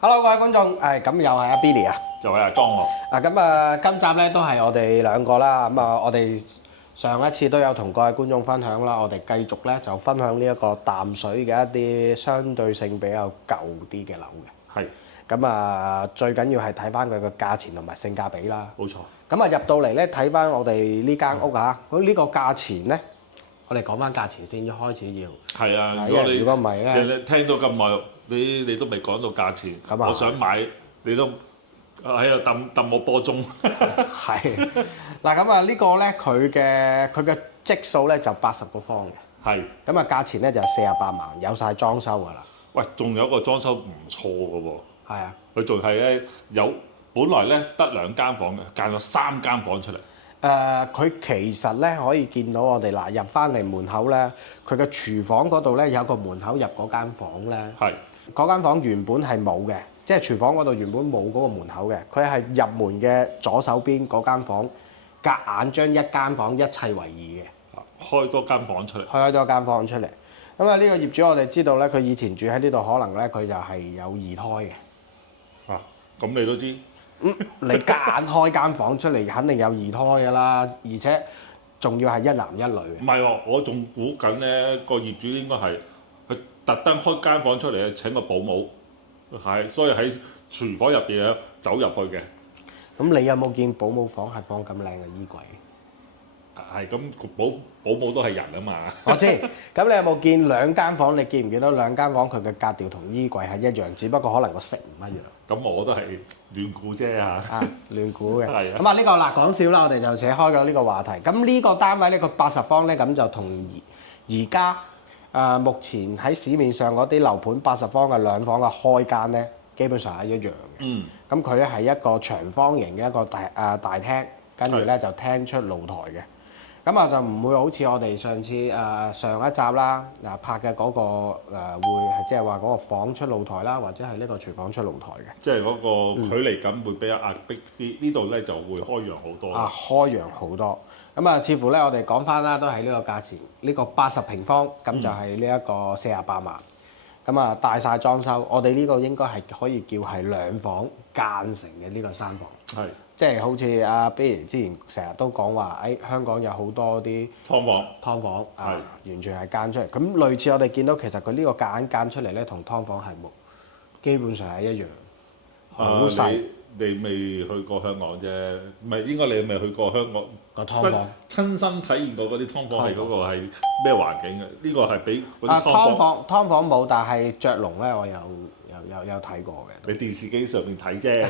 Hello，各位觀眾，咁又係阿 Billy 啊，就係阿莊喎。今集咧都係我哋兩個啦，我哋上一次都有同各位觀眾分享啦，我哋繼續咧就分享呢一個淡水嘅一啲相對性比較舊啲嘅樓嘅。係。最緊要係睇翻佢個價錢同埋性價比啦。冇錯。入到嚟咧睇翻我哋呢間屋啊，呢個價錢咧，我哋講翻價錢先，一開始要。係啊，如果唔係咧，你聽咗咁耐，你都未講到價錢，我想買你都喺度揼我波鐘。係嗱，呢個咧佢嘅積數咧就80個方嘅。係。價錢咧就48萬，有晒裝修㗎啦。喂，仲有一個裝修唔錯㗎喎。係啊。佢仲係咧本來咧得2間房嘅，間咗3間房出嚟。佢其實咧可以見到我哋嗱入翻嚟門口咧，佢嘅廚房嗰度咧有個門口入嗰間房咧。係。嗰間房原本係冇嘅，即係廚房嗰度原本冇嗰個門口嘅，佢係入門嘅左手邊嗰間房，夾硬將一間房一砌為二嘅，開多間房出嚟。開多間房出嚟。呢個業主我哋知道咧，佢以前住喺呢度，可能咧佢就係有二胎嘅。咁你都知？你夾硬開間房出嚟，肯定有二胎㗎啦，而且仲要係一男一女。唔係喎，我仲估緊咧個業主應該係佢特登開間房出嚟請個保姆，係，所以喺廚房入邊走入去嘅。咁你有冇見保姆房係放咁靚嘅衣櫃？係咁，保姆都係人啊嘛。我知。咁你有冇見兩間房？你見唔見到兩間房佢嘅格調同衣櫃係一樣，只不過可能個色唔一樣。咁我都係亂估啫嚇。亂估嘅。係啊。呢個嗱講笑啦，我哋就扯開咗呢個話題。咁呢個單位呢個80方咧，咁就同而家目前喺市面上嗰啲樓盤80方嘅兩房嘅開間咧，基本上係一樣嘅。咁佢咧係一個長方形嘅一個大廳，跟住咧就廳出露台嘅。就唔會好似我哋上次上一集啦拍嘅嗰個會係即係話嗰個房出露台啦，或者係呢個廚房出露台嘅。即係嗰個距離感會比較壓迫啲，呢度咧就會開揚好多。開揚好多。似乎咧我哋講翻啦，都係呢個價錢，呢個80平方，咁就係呢一個48萬。大晒裝修，我哋呢個應該係可以叫係兩房間成嘅呢個3房。係。即係好似阿 Billy 之前成日都講話，香港有好多啲劏房完全係間出嚟。咁類似我哋見到，其實佢呢個夾硬間出嚟咧，同劏房係冇，基本上係一樣。好細。你未去過香港啫，唔係應該你未去過香港個劏房，親身體驗過嗰啲劏房係嗰個係咩環境嘅？呢個係比嗰啲劏房冇，但係雀籠咧，我有睇過嘅。你電視機上面睇啫。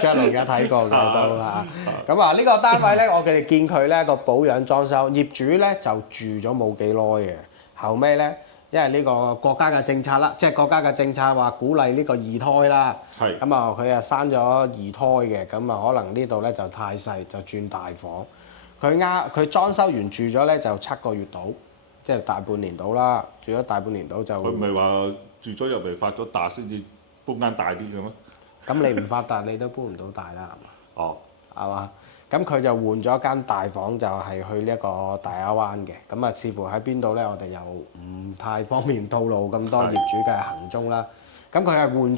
雀籠有睇過嘅都啦。呢個單位咧，我哋見佢咧個保養裝修，業主咧就住咗冇幾耐嘅，後尾咧。因為呢個國家嘅政策啦，即係國家嘅政策話鼓勵呢個二胎啦。係。佢生咗二胎嘅，可能呢度咧就太細，就轉大房。佢裝修完住咗咧就7個月到，即係大半年到啦。住咗大半年到就。佢唔係話住咗入嚟發咗達先至搬間大啲嘅咩？咁你唔發達你都搬唔到大啦，係嘛？哦。係嘛？咁佢就換咗間大房，就係去呢一個大亞灣嘅。視乎喺邊度咧，我哋又唔太方便透露咁多業主嘅行蹤啦。咁佢係換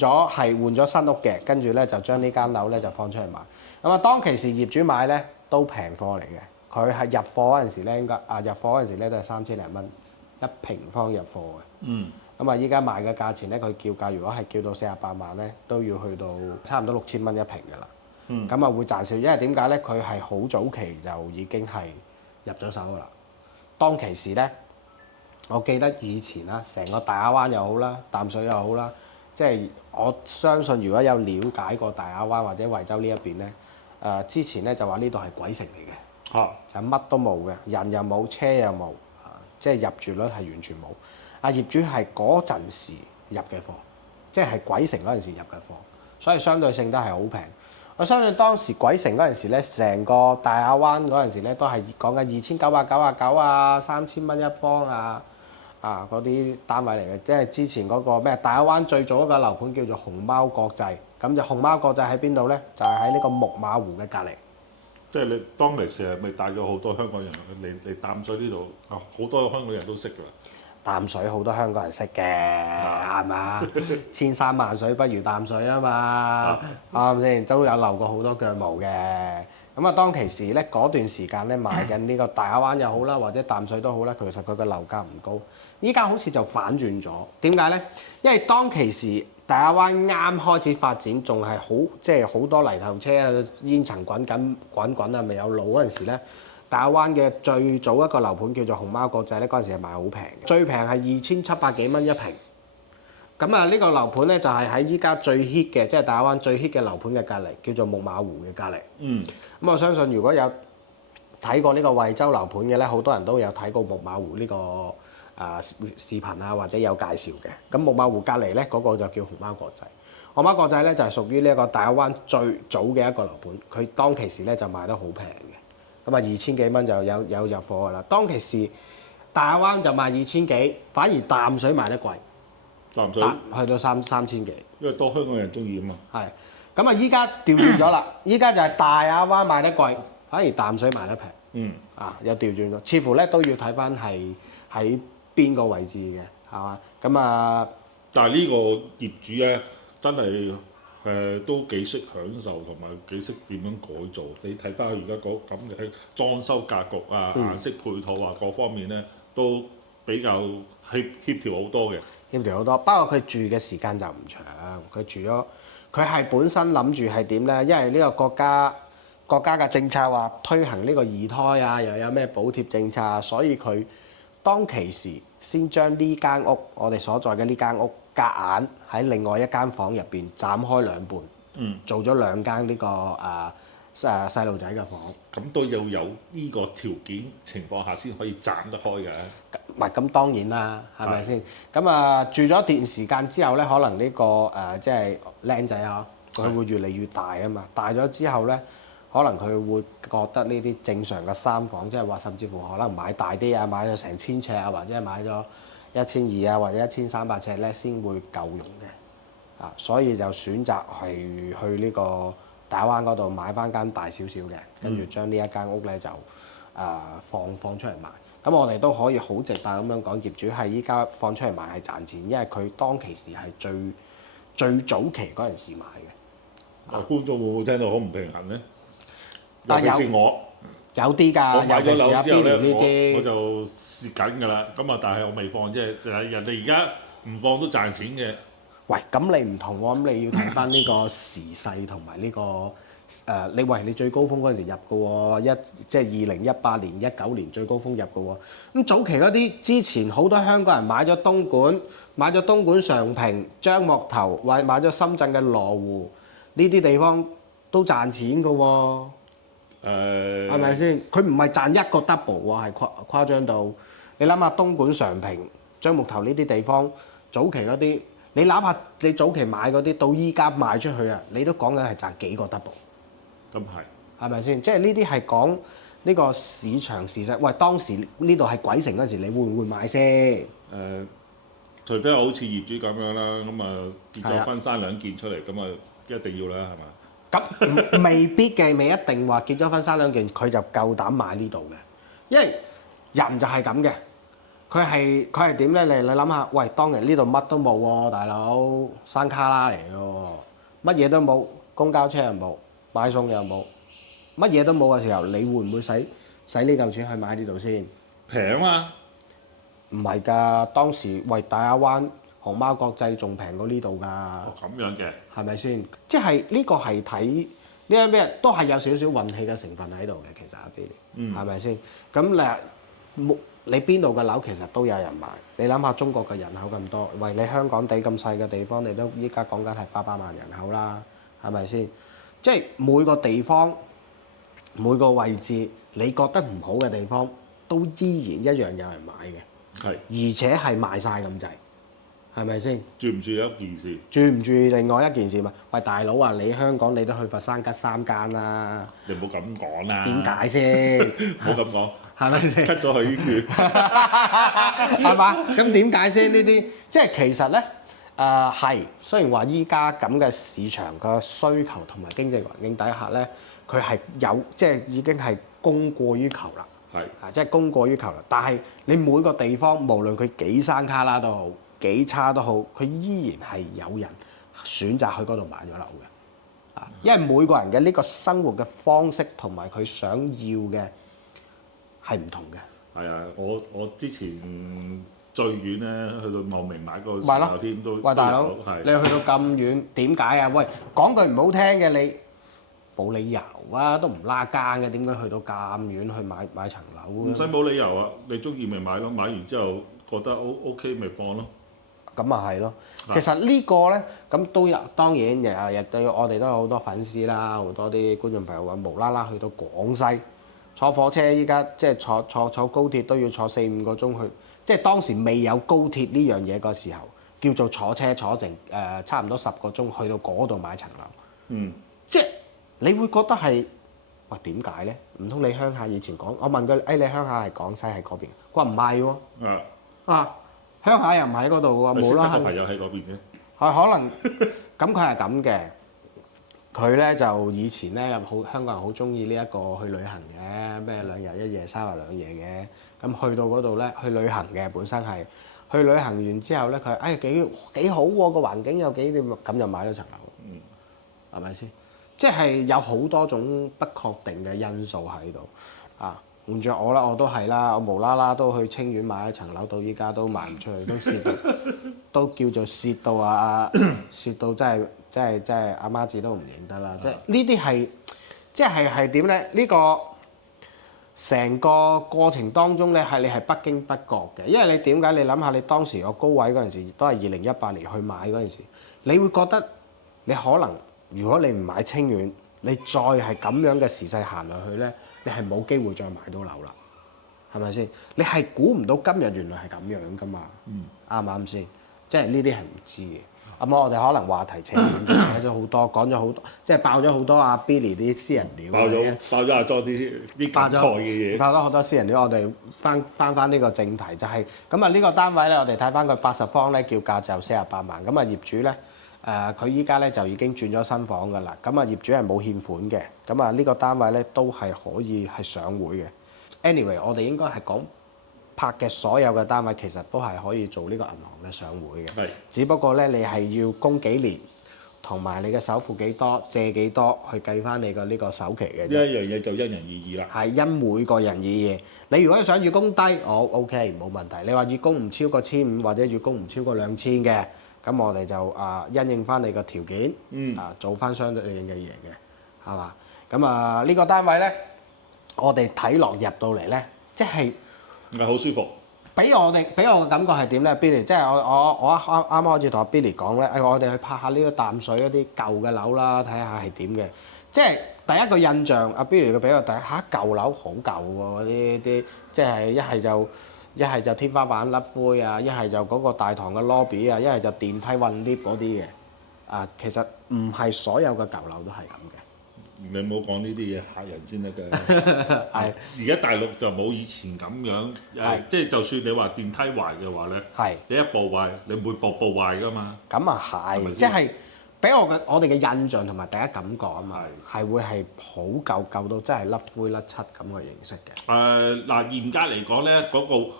咗新屋嘅，跟住咧就將呢間樓咧就放出去賣。當其時業主買咧都平貨嚟嘅，佢係入貨嗰陣時咧應該入貨嗰陣時咧都係3000零蚊1平方入貨嘅。依家賣嘅價錢咧，佢叫價如果係叫到48萬咧，都要去到差唔多6000蚊1平㗎啦。會賺少，因為點解咧？佢係好早期就已經係入咗手㗎啦。當其時咧，我記得以前啦，成個大亞灣又好啦，淡水又好啦，即係我相信如果有了解過大亞灣或者惠州呢一邊咧，之前咧就話呢度係鬼城嚟嘅，就乜都冇嘅，人又冇，車又冇，即係入住率係完全冇。業主係嗰陣時入嘅貨，即係鬼城嗰陣時入嘅貨，所以相對性都係好平。我相信當時鬼城嗰陣時咧，成個大亞灣嗰陣時咧，都係講緊2999 3000蚊一方嗰啲單位嚟嘅。即係之前嗰個咩大亞灣最早一個樓盤叫做熊貓國際，咁就熊貓國際喺邊度咧？就係喺呢個木馬湖嘅隔離。即係你當其時係咪帶咗好多香港人嚟淡水呢度？好多香港人都識㗎。淡水好多香港人識嘅，係嘛？千山萬水不如淡水啊嘛，啱唔啱先？都有流過好多腳毛嘅。咁啊，當其時咧嗰段時間咧賣緊呢個大亞灣又好啦，或者淡水都好啦，其實佢個樓價唔高。依家好似就反轉咗，點解咧？因為當其時大亞灣啱開始發展，仲係好即係好多泥頭車啊、煙塵滾啊，未有路嗰陣時咧。大亞灣嘅最早一個樓盤叫做熊貓國際咧，嗰陣時係賣好平嘅，最平係2700幾蚊一平。咁啊，呢個樓盤咧就係喺依家最 hit 嘅，即係大亞灣最 hit 嘅樓盤嘅隔離，叫做木馬湖嘅隔離。咁我相信如果有睇過呢個惠州樓盤嘅咧，好多人都有睇過木馬湖呢個視頻啊，或者有介紹嘅。咁木馬湖隔離咧嗰個就叫熊貓國際。熊貓國際咧就係屬於呢一個大亞灣最早嘅一個樓盤，佢當其時咧就賣得好平嘅。咁啊2000幾蚊就有入貨㗎啦。當其時大亞灣就賣2000幾，反而淡水賣得貴。淡水去到3000幾。因為多香港人中意啊嘛。係。咁啊依家調轉咗啦，依家就係大亞灣賣得貴，反而淡水賣得平。有調轉咗，似乎咧都要睇翻係喺邊個位置嘅，係嘛？咁啊，但係呢個業主咧真係都幾識享受同埋幾識點樣改造。你睇翻佢而家嗰咁嘅裝修格局啊、顏色配套啊各方面咧，都比較協調好多嘅。協調好多，不過佢住嘅時間就唔長。佢住咗，佢係本身諗住係點咧？因為呢個國家嘅政策話推行呢個二胎啊，又有咩補貼政策啊，所以佢當其時先將呢間屋，我哋所在嘅呢間屋，夾硬喺另外一間房入邊斬開兩半，做咗兩間呢個細路仔嘅房。咁都要有呢個條件情況下先可以斬得開嘅。唔係咁當然啦，係咪先？咁啊住咗一段時間之後咧，可能呢個即係靚仔啊，佢會越嚟越大啊嘛。大咗之後咧，可能佢會覺得呢啲正常嘅三房，即係話甚至乎可能買大啲啊，買咗成1000尺啊，或者係買咗1200啊，或者1300尺咧，先會夠用嘅。所以就選擇係去呢個大灣嗰度買翻間大少少嘅，跟住將呢一間屋咧就放出嚟賣。咁我哋都可以好直白咁樣講，業主係依家放出嚟賣係賺錢，因為佢當其時係最早期嗰陣時買嘅。觀眾會唔會聽到好唔平衡咧？但尤其是我有啲㗎，我買咗樓之後咧，呢我就蝕緊㗎啦。咁啊，但係我未放，即係人哋而家唔放都賺錢嘅。喂，咁你唔同喎，咁你要睇翻呢個時勢同埋呢個你最高峰嗰陣時入嘅喎，即係2018年、19年最高峰入嘅喎。咁早期嗰啲之前好多香港人買咗東莞常平、樟木頭，或買咗深圳嘅羅湖呢啲地方都賺錢嘅喎。係咪先？佢唔係賺一個 double 喎，係誇張到你諗下東莞常平、樟木頭呢啲地方早期嗰啲。你哪怕你早期買嗰啲，到依家賣出去啊，你都講緊係賺幾個 double。咁係咪先？即係呢啲係講呢個市場事實。喂，當時呢度係鬼城嗰時，你會唔會買先？除非好似業主咁樣啦，咁啊結咗婚生兩件出嚟，咁啊一定要啦，係嘛？咁未必嘅，未一定話結咗婚生兩件，佢就夠膽買呢度嘅，因為人就係咁嘅。佢係點咧？你諗下，喂，當年呢度乜都冇喎，大佬山卡拉嚟嘅喎，乜嘢都冇，公交車又冇，買餸又冇，乜嘢都冇嘅時候，你會唔會使呢嚿錢去買呢度先？平啊嘛！唔係㗎，當時喂大亞灣熊貓國際仲平過呢度㗎。哦，咁樣嘅，係咪先？即係呢個係睇呢一咩都係有少少運氣嘅成分喺度嘅，其實阿 Billy，係咪先？咁你邊度嘅樓其實都有人買。你諗下中國嘅人口咁多，喂，你香港地咁細嘅地方，你都依家講緊係800萬人口啦，係咪先？即係每個地方每個位置，你覺得唔好嘅地方，都依然一樣有人買嘅。係，而且係賣晒咁滯，係咪先？住唔住一件事？住唔住另外一件事嘛？喂，大佬啊，你香港你都去佛山吉3間啦，你唔好咁講啦。點解先？唔好咁講，係咪先？cut 咗佢呢句，係嘛？咁點解先呢啲？即係其實咧，係雖然話依家咁嘅市場嘅需求同埋經濟環境底下咧，佢係有即係已經係供過於求啦。即係供過於求啦。但係你每個地方無論佢幾山卡拉都好，幾差都好，佢依然係有人選擇去嗰度買咗樓嘅。因為每個人嘅呢個生活嘅方式同埋佢想要嘅係唔同嘅。係啊，我之前最遠咧去到茂名買個咪咯樓添都喂，大佬，係你去到咁遠，點解啊？喂，講句唔好聽嘅，你冇理由啊，都唔拉更嘅，點解去到咁遠去買層樓啊？唔使冇理由啊！你中意咪買咯，買完之後覺得 OK 咪放咯。咁啊係咯，其實呢個咧咁都有，當然日日對我哋都有好多粉絲啦，好多啲觀眾朋友話無啦啦去到廣西坐火車，依家即係坐高鐵都要坐4-5個鐘去，即係當時未有高鐵呢樣嘢嗰時候，叫做坐車坐成差唔多10個鐘去到嗰度買層樓。嗯，即係你會覺得係喂點解咧？唔通你鄉下以前講？我問佢你鄉下係廣西係嗰邊？佢話唔係喎。鄉下又唔喺嗰度喎，冇啦。個朋友喺嗰邊嘅。係可能咁佢係咁嘅，佢咧就以前咧香港人好中意呢一個去旅行嘅，咩2日1夜3日2夜嘅。咁去到嗰度咧去旅行嘅本身係去旅行完之後咧，佢幾好喎，個環境又幾點，咁就買咗層樓。係咪先？即係有好多種不確定嘅因素喺度啊！換著我啦，我都係啦，我無啦啦都去清遠買一層樓，到依家都賣唔出去，都蝕到，都叫做蝕到蝕到真係阿媽子都唔認得啦！即係呢啲係即係點咧？呢個成個過程當中咧，你係不經不覺嘅，因為你點解？你諗下，你當時個高位嗰陣時，都係2018年去買嗰陣時，你會覺得你可能如果你唔買清遠，你再係咁樣嘅時勢行落去咧，你係冇機會再買到樓啦，係咪先？你係估唔到今日原來係咁樣噶嘛？啱唔啱先？即係呢啲係唔知嘅。咁我哋可能話題扯遠咗，扯咗好多，講咗好多，即係爆咗好多阿 Billy 啲私人料。爆咗阿 John 啲感慨嘅嘢。爆咗好多私人料，我哋翻呢個正題就係咁啊！呢個單位咧，我哋睇翻佢80方咧，叫價就48萬。咁啊業主咧。佢依家咧就已經轉咗新房㗎啦，咁啊業主係冇欠款嘅，咁啊呢個單位咧都係可以係上會嘅。Anyway，我哋應該係講拍嘅所有嘅單位其實都係可以做呢個銀行嘅上會嘅，係。只不過咧你係要供幾年，同埋你嘅首付幾多，借幾多去計翻你嘅呢個首期嘅。呢一樣嘢就因人而異啦。係因每個人而異。你如果想月供低，我 OK 冇問題。你話月供唔超過1500或者月供唔超過2000嘅。咁我哋就因應翻你個條件，做翻相對應嘅嘢嘅，係嘛？咁呢個單位咧，我哋睇落入到嚟咧，即係好舒服。俾我嘅感覺係點咧 ？Billy，即係我啱開始同阿 Billy 講咧，我哋去拍下呢個淡水一啲舊嘅樓啦，睇下係點嘅。即係第一個印象，阿 Billy 佢俾我睇下舊樓好舊喎，啲即係一係就天花板甩灰啊，一係就嗰個大堂嘅 lobby 啊，一係就電梯運 lift 嗰啲嘅。其實唔係所有嘅舊樓都係咁嘅。你唔好講呢啲嘢嚇人先得㗎。係。而家大陸就冇以前咁樣，即係就算你話電梯壞嘅話咧，你一步壞，你每步壞㗎嘛。咁啊係，即係俾我哋嘅印象同埋第一感覺啊嘛，係會係好舊到真係甩灰甩漆咁嘅形式嘅。嗱，嚴格嚟講咧，嗰個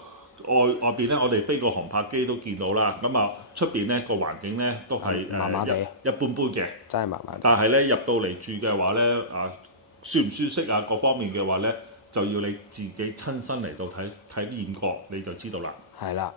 外邊咧，我哋飛個航拍機都見到啦。咁啊，出邊咧個環境咧都係麻麻地，一般般嘅。真係麻麻地。但係咧入到嚟住嘅話咧，舒唔舒適啊各方面嘅話咧，就要你自己親身嚟到體驗過，你就知道啦。係啦。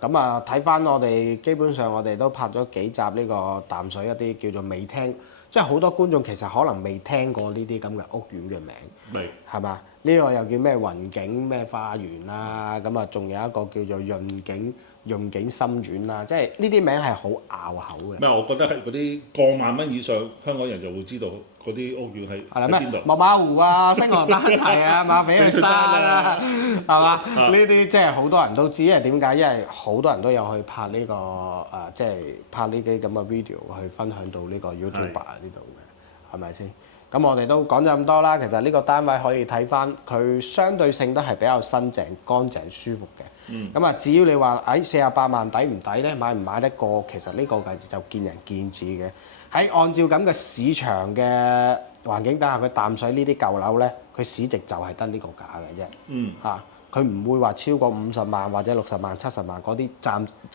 咁啊睇翻我哋基本上我哋都拍咗幾集呢個淡水一啲叫做未聽，即係好多觀眾其實可能未聽過呢啲咁嘅屋苑嘅名，未係嘛？呢個又叫咩雲景咩花園啦，咁啊仲有一個叫做潤景深院啦，即係呢啲名係好拗口嘅。咩？我覺得係嗰啲過萬蚊以上，香港人就會知道嗰啲屋苑喺邊度。莫馬湖啊、星河丹堤啊、馬斐山啊，係嘛？呢啲即係好多人都知，因為點解？因為好多人都有去拍呢個即係拍呢啲咁嘅 video 去分享到呢個 YouTuber 呢度嘅，係咪先？咁我哋都講咗咁多啦，其實呢個單位可以睇翻，佢相對性都係比較新淨、乾淨、舒服嘅。咁至於你話48萬抵唔抵咧，買唔買得過？其實呢個就見仁見智嘅。喺按照咁嘅市場嘅環境底下，佢淡水呢啲舊樓咧，佢市值就係得呢個價嘅啫。嗯。嚇，佢唔會話超過50萬或者60萬、70萬嗰啲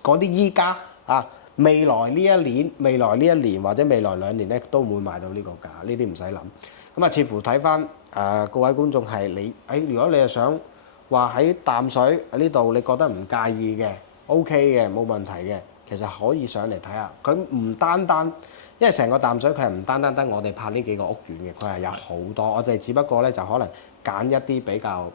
嗰啲依家啊，未來呢一年或者未來2年咧都唔會賣到呢個價，呢啲唔使諗。咁啊，似乎睇翻各位觀眾係你如果你係想話喺淡水呢度你覺得唔介意嘅 ，OK 嘅冇問題嘅，其實可以上嚟睇下。佢唔單單，因為成個淡水佢係唔單單得我哋拍呢幾個屋苑嘅，佢係有好多。我哋只不過咧就可能揀一啲比較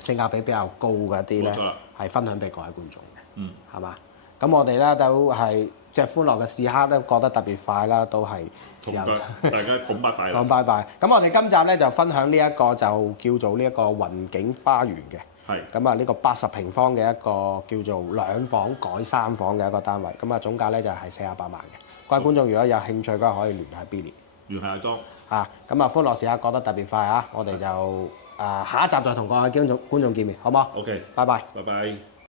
性價比比較高嘅一啲咧，係分享俾各位觀眾嘅。嗯，係嘛？咁我哋咧都係即係歡樂嘅時刻都過得特別快啦，都係時候大家講拜拜啦。講拜拜。咁我哋今集咧就分享呢一個就叫做呢一個雲景花園嘅。係。咁啊，呢個80平方嘅一個叫做2房改3房嘅一個單位。咁啊，總價咧就係48萬嘅。各位觀眾如果有興趣嘅話，可以聯繫 Billy。聯繫阿莊。咁啊，歡樂時刻過得特別快啊！我哋就下一集再同各位觀眾見面，好唔好？ OK。拜拜。拜拜。